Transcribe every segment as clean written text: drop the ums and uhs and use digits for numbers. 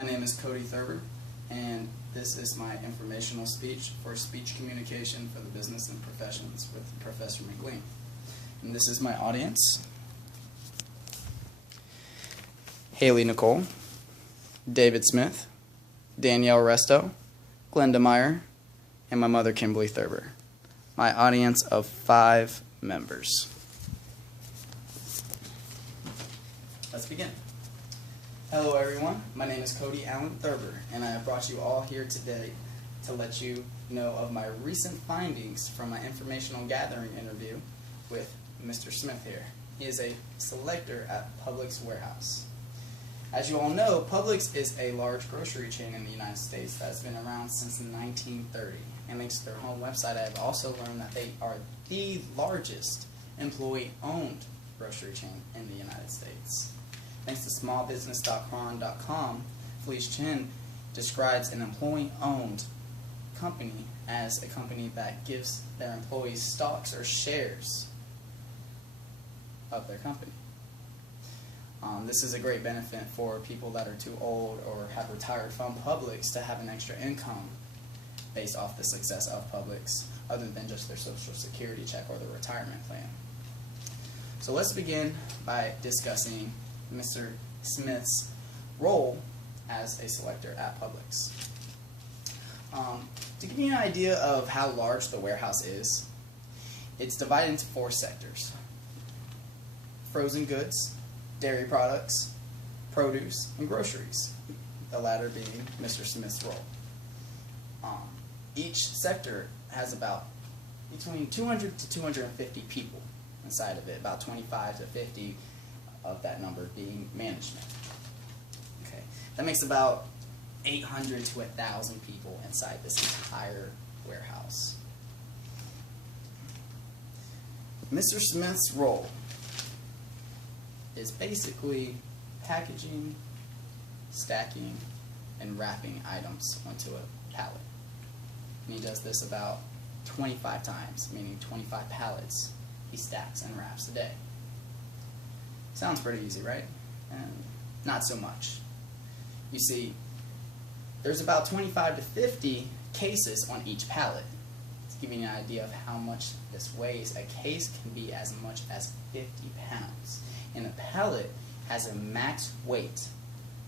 My name is Cody Thurber, and this is my informational speech for speech communication for the business and professions with Professor McLean. And this is my audience: Haley Nicole, David Smith, Danielle Resto, Glenda Meyer, and my mother Kimberly Thurber. My audience of 5 members. Let's begin. Hello everyone, my name is Cody Allen Thurber, and I have brought you all here today to let you know of my recent findings from my informational gathering interview with Mr. Smith here. He is a selector at Publix Warehouse. As you all know, Publix is a large grocery chain in the United States that has been around since 1930. And thanks to their home website, I have also learned that they are the largest employee-owned grocery chain in the United States. Thanks to smallbusiness.com, Felice Chen describes an employee-owned company as a company that gives their employees stocks or shares of their company. This is a great benefit for people that are too old or have retired from Publix to have an extra income based off the success of Publix, other than just their Social Security check or their retirement plan. So let's begin by discussing Mr. Smith's role as a selector at Publix. To give you an idea of how large the warehouse is, it's divided into 4 sectors: frozen goods, dairy products, produce, and groceries, the latter being Mr. Smith's role. Each sector has about between 200 to 250 people inside of it, about 25 to 50 of that number being management. Okay, that makes about 800 to 1,000 people inside this entire warehouse. Mr. Smith's role is basically packaging, stacking, and wrapping items onto a pallet. And he does this about 25 times, meaning 25 pallets he stacks and wraps a day. Sounds pretty easy, right? And not so much. You see, there's about 25 to 50 cases on each pallet. To give you an idea of how much this weighs, a case can be as much as 50 pounds. And a pallet has a max weight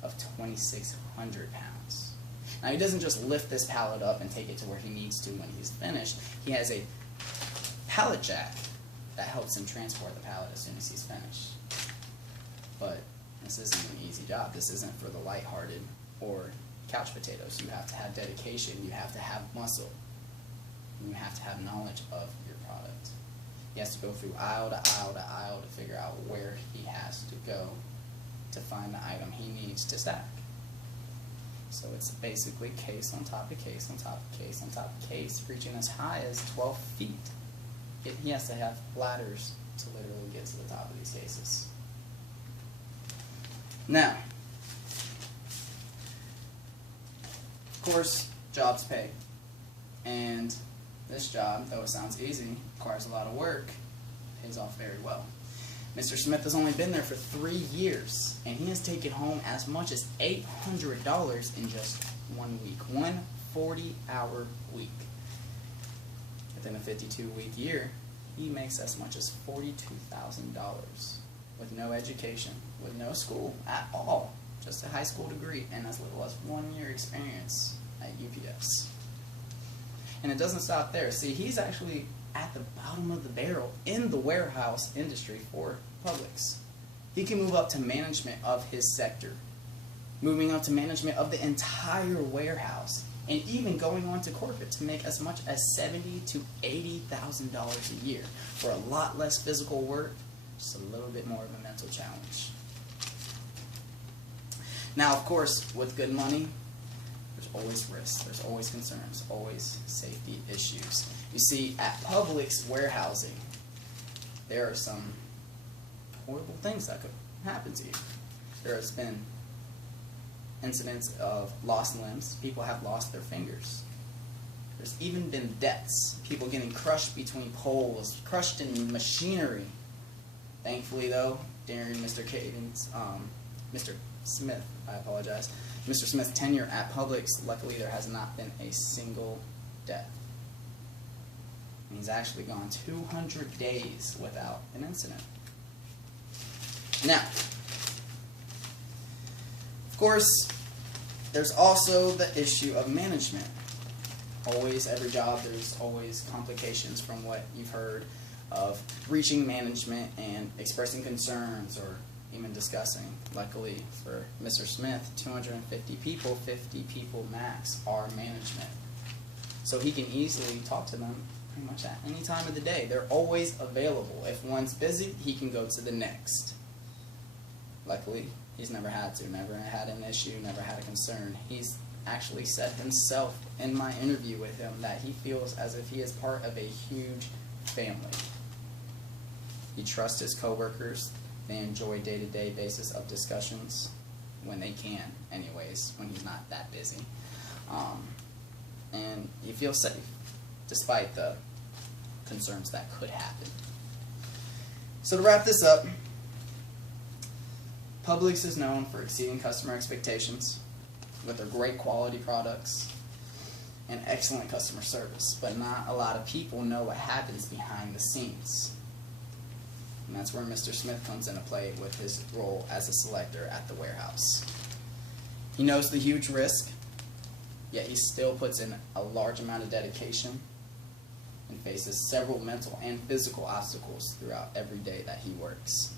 of 2,600 pounds. Now, he doesn't just lift this pallet up and take it to where he needs to when he's finished. He has a pallet jack that helps him transport the pallet as soon as he's finished. But this isn't an easy job. This isn't for the lighthearted or couch potatoes. You have to have dedication. You have to have muscle. And you have to have knowledge of your product. He has to go through aisle to aisle to aisle to figure out where he has to go to find the item he needs to stack. So it's basically case on top of case on top of case on top of case, reaching as high as 12 feet. He has to have ladders to literally get to the top of these cases. Now, of course, jobs pay. And this job, though it sounds easy, requires a lot of work, pays off very well. Mr. Smith has only been there for 3 years, and he has taken home as much as $800 in just 1 week, one 40-hour week. Within a 52-week year, he makes as much as $42,000 with no education, with no school at all, just a high school degree, and as little as 1 year experience at UPS. And it doesn't stop there. See, he's actually at the bottom of the barrel in the warehouse industry for Publix. He can move up to management of his sector, moving up to management of the entire warehouse, and even going on to corporate to make as much as $70,000 to $80,000 a year for a lot less physical work, just a little bit more of a mental challenge. Now, of course, with good money, there's always risks, there's always concerns, always safety issues. You see, at Publix warehousing, there are some horrible things that could happen to you. There has been incidents of lost limbs. People have lost their fingers. There's even been deaths. People getting crushed between poles, crushed in machinery. Thankfully, though, during Mr. Smith I apologize. Mr. Smith's tenure at Publix, luckily there has not been a single death. And he's actually gone 200 days without an incident. Now, of course, there's also the issue of management. Always, every job, there's always complications from what you've heard of reaching management and expressing concerns or even discussing. Luckily for Mr. Smith, 250 people, 50 people max are management. So he can easily talk to them pretty much at any time of the day. They're always available. If one's busy, he can go to the next. Luckily, he's never had to, never had an issue, never had a concern. He's actually said himself in my interview with him that he feels as if he is part of a huge family. He trusts his coworkers. They enjoy day-to-day basis of discussions when they can, anyways, when he's not that busy. And he feels safe, despite the concerns that could happen. So to wrap this up, Publix is known for exceeding customer expectations with their great quality products and excellent customer service, but not a lot of people know what happens behind the scenes. And that's where Mr. Smith comes into play with his role as a selector at the warehouse. He knows the huge risk, yet he still puts in a large amount of dedication and faces several mental and physical obstacles throughout every day that he works.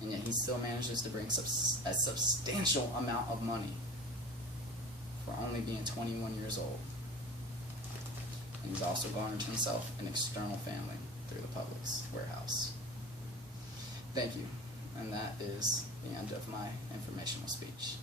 And yet he still manages to bring a substantial amount of money for only being 21 years old. And he's also garnered himself an external family through the Publix warehouse. Thank you. And that is the end of my informational speech.